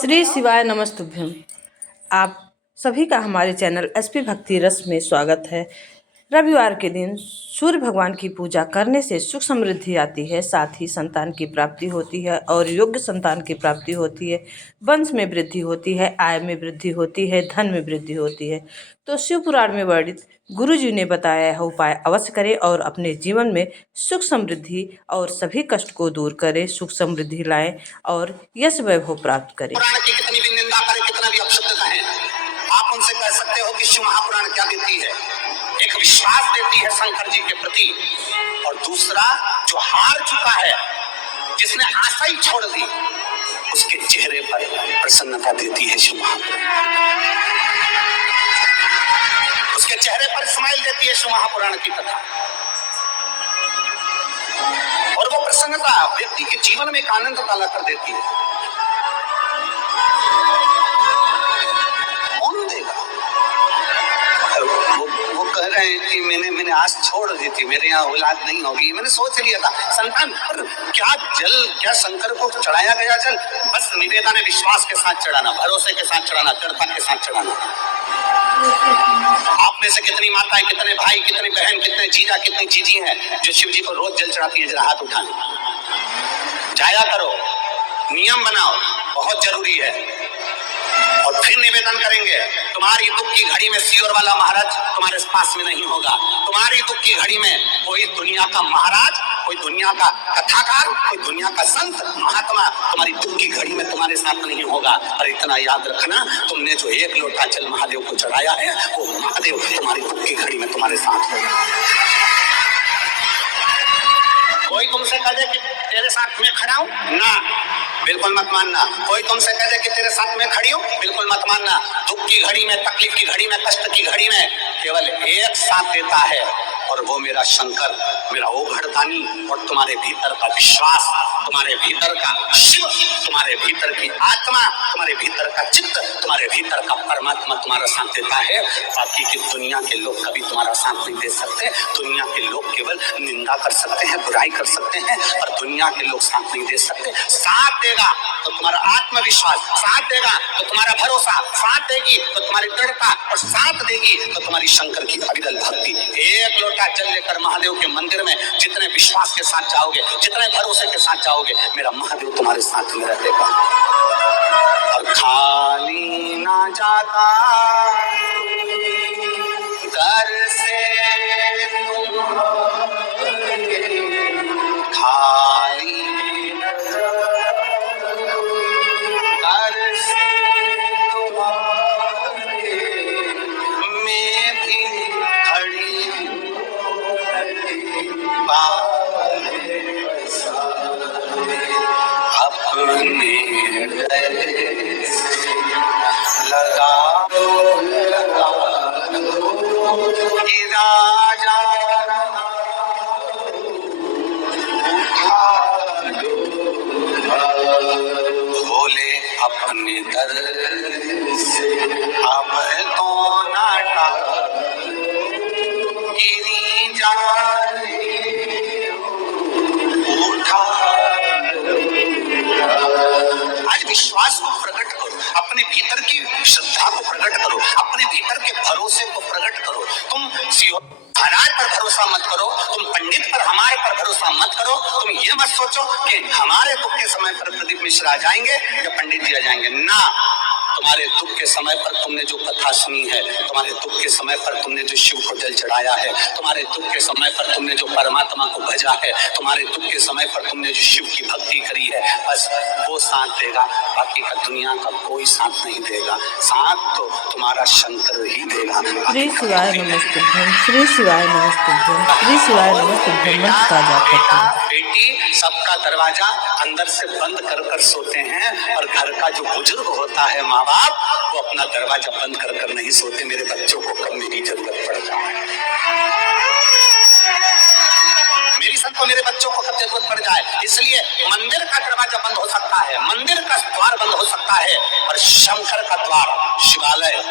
श्री शिवाय नमस्तुभ्यम। आप सभी का हमारे चैनल एसपी भक्ति रस में स्वागत है। रविवार के दिन सूर्य भगवान की पूजा करने से सुख समृद्धि आती है, साथ ही संतान की प्राप्ति होती है और योग्य संतान की प्राप्ति होती है। वंश में वृद्धि होती है, आय में वृद्धि होती है, धन में वृद्धि होती है। तो शिव पुराण में वर्णित गुरु जी ने बताया है उपाय अवश्य करें और अपने जीवन में सुख समृद्धि और सभी कष्ट को दूर करें, सुख समृद्धि लाएं और यश वैभव प्राप्त करें। पुराण की कितनी भी निंदा करें, कितना भी अपशब्द कहें, आप उनसे कह सकते हो कि शिव महापुराण क्या देती है। एक विश्वास देती है शंकर जी के प्रति, और दूसरा जो हार चुका है, जिसने आशा ही छोड़ दी, उसके चेहरे पर प्रसन्नता देती है शिव महापुराण। उसके चेहरे पर स्माइल देती है शिव महापुराण की कथा, और वो प्रसन्नता व्यक्ति के जीवन में एक आनंद पैदा कर देती है। कौन देगा? वो कह रहे हैं कि मैंने आज छोड़ दी थी, मेरे यहाँ औलाद नहीं होगी, मैंने सोच लिया था संतान, पर क्या शंकर को चढ़ाया गया जल बस निवेदन है, विश्वास के साथ चढ़ाना, भरोसे के साथ चढ़ाना, दृढ़ता के साथ चढ़ाना। आप में से कितनी माताएं, कितने भाई, कितनी बहन, कितने जीजा, कितनी जीजी हैं जो शिव जी को रोज जल चढ़ाती है? जरा हाथ उठाने जाया करो, नियम बनाओ, बहुत जरूरी है। और फिर निवेदन करेंगे, तुम्हारी दुख की घड़ी में सियोर वाला महाराज तुम्हारे पास में नहीं होगा। तुम्हारी दुख की घड़ी में कोई दुनिया का महाराज, कोई दुनिया का कथाकार, कोई दुनिया का संत महात्मा तुम्हारी दुख की घड़ी में तुम्हारे साथ नहीं होगा। और इतना याद रखना, तुमने जो एक लोटा जल महादेव को चढ़ाया है, वो महादेव तुम्हारी दुख की घड़ी में तुम्हारे साथ होगा। कोई तुमसे कहे कि तेरे साथ में खड़ा हूं ना, बिल्कुल मत मानना। कोई तुमसे कह दे कि तेरे साथ में खड़ी हूं, बिल्कुल मत मानना। दुख की घड़ी में, तकलीफ की घड़ी में, कष्ट की घड़ी में केवल एक साथ देता है, और वो मेरा शंकर, मेरा ओघड़दानी, और तुम्हारे भीतर का विश्वास, तुम्हारे भीतर का शिव, तुम्हारे भीतर की आत्मा, तुम्हारे भीतर का चित्त, तुम्हारे भीतर का परमात्मा तुम्हारा साथ देता है। बाकी की दुनिया के लोग कभी तुम्हारा साथ नहीं दे सकते। दुनिया के लोग केवल निंदा कर सकते हैं, बुराई कर सकते हैं, पर दुनिया के लोग साथ नहीं दे सकते। साथ देगा तो तुम्हारा आत्मविश्वास, साथ देगा तो तुम्हारा भरोसा, साथ देगी तो तुम्हारी दृढ़ता, और साथ देगी तो तुम्हारी शंकर की अविरल भक्ति। एक लोटा जल लेकर महादेव के मंदिर में जितने विश्वास के साथ जाओगे, जितने भरोसे के साथ जाओगे, मेरा महादेव तुम्हारे साथ में रहेगा। और खाली ना जाता घर से खाली घर से मैं भी खड़ी अपने लगा राजा भोले अपने दर से अब तो नाटा गिरी जा उठा। आज विश्वास को प्रकट करो, अपने भीतर की श्रद्धा को प्रकट करो, अपने भीतर के भरोसे को प्रकट करो। तुम महाराज पर भरोसा मत करो, तुम पंडित पर, हमारे पर भरोसा मत करो। तुम ये मत सोचो कि हमारे दुख के समय पर प्रदीप मिश्र आ जाएंगे या पंडित जी आ जाएंगे। ना, तुम्हारे दुख के समय पर तुमने जो कथा सुनी है, तुम्हारे दुख के समय पर तुमने जो शिव को जल चढ़ाया है, तुम्हारे दुख के समय पर तुमने जो परमात्मा को भजा है, तुम्हारे दुख के समय पर तुमने जो शिव की भक्ति करी है, बस वो साथ देगा। बाकी का दुनिया का कोई साथ नहीं देगा। साथ तो तुम्हारा शंकर ही देगा। श्री शिवाय नमस्तुभ्यम, श्री शिवाय नमस्तुभ्यम, श्री शिवाय नमस्तुभ्यम। बेटी, सबका दरवाजा अंदर से बंद कर कर सोते हैं, और घर का जो बुजुर्ग होता है, माँ बाप, वो अपना दरवाजा बंद कर कर नहीं सोते। मेरे बच्चों को कब मेरी जरूरत पड़ जाए, मेरी संत को मेरे बच्चों को कब जरूरत पड़ जाए। इसलिए मंदिर का दरवाजा बंद हो सकता है, मंदिर का द्वार बंद हो सकता है, और शंकर का द्वार, शिवालय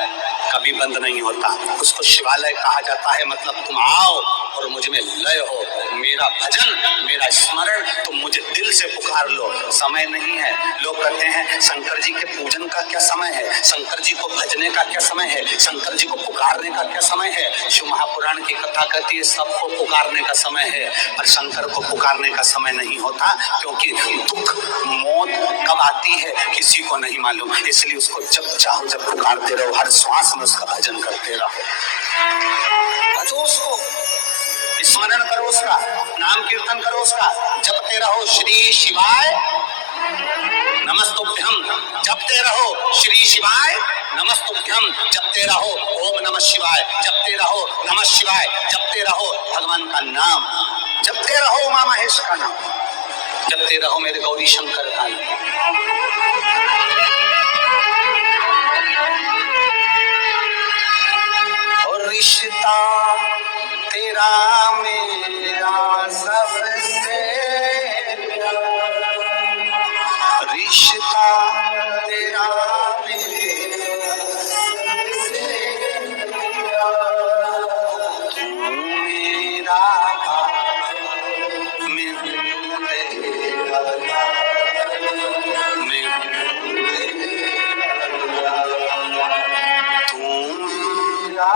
कभी बंद नहीं होता। उसको शिवालय कहा जाता है। मतलब तुम आओ और मुझ में लय हो, मेरा भजन, मेरा स्मरण तुम मुझे दिल से पुकार लो। समय नहीं है। लोग कहते हैं शंकर जी के पूजन क्या समय है, शंकर जी को भजने का क्या समय है, शंकर जी को पुकारने का क्या समय है। शिव महापुराण की कथा कहती है सबको पुकारने का समय है, पर शंकर को पुकारने का समय नहीं होता, क्योंकि दुख मौत कब आती है किसी को नहीं मालूम। इसलिए उसको जब चाहो जब पुकारते रहो, हर श्वास में उसका भजन करते रहो, भजो उसको, स्मरण करो उसका, नाम कीर्तन करो उसका, जपते रहो श्री शिवाय नमस्तुभ्यम, जपते रहो श्री शिवाय नमस्तुभ्यम, जपते रहो ओम नमः शिवाय, जपते रहो नमः शिवाय, जपते रहो भगवान का नाम, जपते रहो उमा महेश का नाम, जपते रहो मेरे गौरी शंकर का नाम। और रिश्ता तेरा मेरा सबसे प्यारा, रिश्ता तेरा मेरा सबसे प्यारा, तू मेरा मैं तेरा, मैं तू मेरा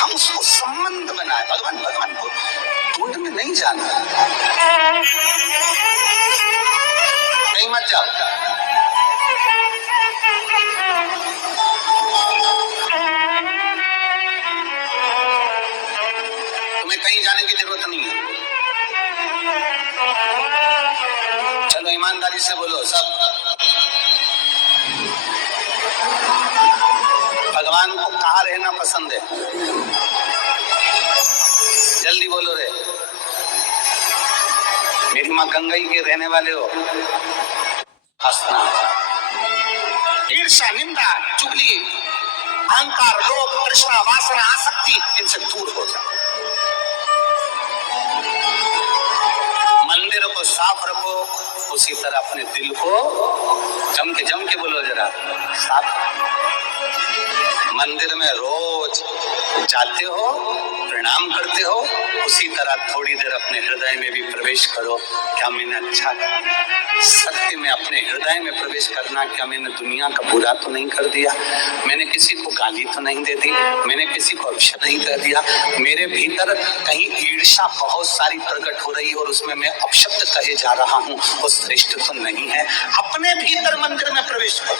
हम उसको संबंध बनाए, भगवान भगवान को ढूंढ में नहीं जाना, कहीं मत जाओ, तुम्हें कहीं जाने की जरूरत नहीं है। चलो ईमानदारी से बोलो सब, भगवान को कहाँ रहना पसंद है, जल्दी बोलो रे। मेरी माँ गंगई के रहने वाले हो, हंसना, ईर्ष्या निंदा चुगली अहंकार लोभ तृष्णा वासना आसक्ति इनसे दूर हो जाओ, मंदिर को साफ रखो, उसी तरह अपने दिल को जम के बोलो जरा साफ। मंदिर में रोज जाते हो, प्रणाम करते हो, उसी तरह थोड़ी देर अपने हृदय में भी प्रवेश करो, क्या मैंने अच्छा सत्य में अपने हृदय में प्रवेश करना, क्या मैंने दुनिया का बुरा तो नहीं कर दिया, मैंने किसी को गाली तो नहीं दे दी, मैंने किसी को अपशब्द नहीं कर दिया, मेरे भीतर कहीं ईर्ष्या बहुत सारी प्रकट हो रही है और उसमें मैं अपशब्द कहे जा रहा हूँ, वो श्रेष्ठ तो नहीं है। अपने भीतर मंदिर में प्रवेश करो,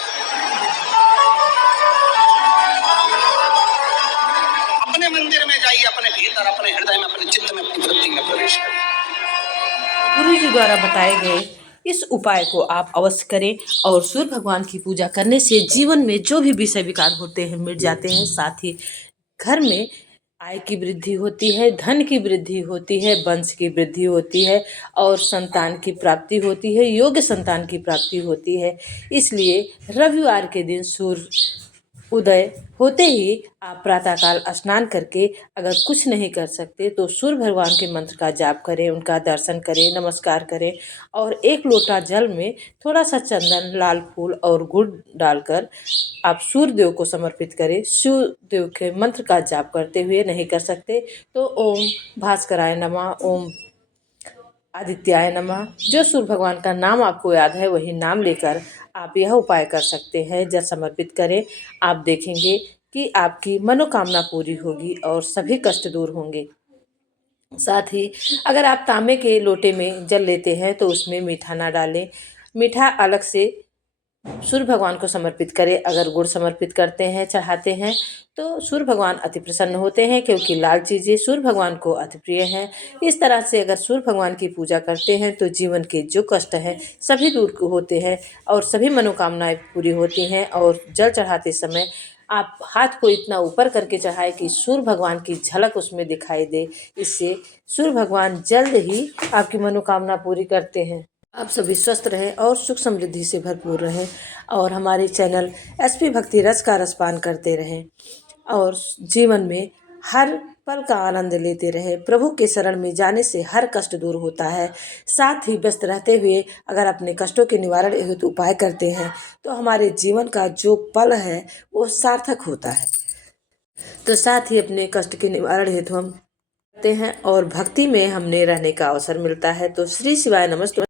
अपने मंदिर में जाइए, अपने भीतर अपने हृदय में अपने चित्त में अपनी वृत्ति में प्रवेश करिए। गुरु जी द्वारा बताए गए इस उपाय को आप अवश्य करें और सूर्य भगवान की पूजा करने से जीवन में जो भी विषय विकार होते हैं मिट जाते हैं। साथ ही घर में आय की वृद्धि होती है, धन की वृद्धि होती है, वंश की वृद्धि होती है और संतान की प्राप्ति होती है, योग्य संतान की प्राप्ति होती है। इसलिए रविवार के दिन सूर्य उदय होते ही आप प्रातःकाल स्नान करके अगर कुछ नहीं कर सकते तो सूर्य भगवान के मंत्र का जाप करें, उनका दर्शन करें, नमस्कार करें और एक लोटा जल में थोड़ा सा चंदन, लाल फूल और गुड़ डालकर आप सूर्य देव को समर्पित करें। सूर्य देव के मंत्र का जाप करते हुए नहीं कर सकते तो ओम भास्कराय नमः, ओम आदित्याय नमः, जो सूर्य भगवान का नाम आपको याद है वही नाम लेकर आप यह उपाय कर सकते हैं। जल समर्पित करें, आप देखेंगे कि आपकी मनोकामना पूरी होगी और सभी कष्ट दूर होंगे। साथ ही अगर आप तांबे के लोटे में जल लेते हैं तो उसमें मीठा ना डालें, मीठा अलग से सूर्य भगवान को समर्पित करें। अगर गुड़ समर्पित करते हैं, चढ़ाते हैं तो सूर्य भगवान अति प्रसन्न होते हैं, क्योंकि लाल चीज़ें सूर्य भगवान को अति प्रिय हैं। इस तरह से अगर सूर्य भगवान की पूजा करते हैं तो जीवन के जो कष्ट हैं सभी दूर होते हैं और सभी मनोकामनाएं पूरी होती हैं। और जल चढ़ाते समय आप हाथ को इतना ऊपर करके चढ़ाएं कि सूर्य भगवान की झलक उसमें दिखाई दे। इससे सूर्य भगवान जल्द ही आपकी मनोकामना पूरी करते हैं। आप सभी स्वस्थ रहें और सुख समृद्धि से भरपूर रहें और हमारे चैनल एसपी भक्ति रस का रसपान करते रहें और जीवन में हर पल का आनंद लेते रहें। प्रभु के शरण में जाने से हर कष्ट दूर होता है। साथ ही व्यस्त रहते हुए अगर अपने कष्टों के निवारण हेतु उपाय करते हैं तो हमारे जीवन का जो पल है वो सार्थक होता है। तो साथ ही अपने कष्ट के निवारण हेतु हम हैं और भक्ति में हमने रहने का अवसर मिलता है। तो श्री शिवाय नमस्ते।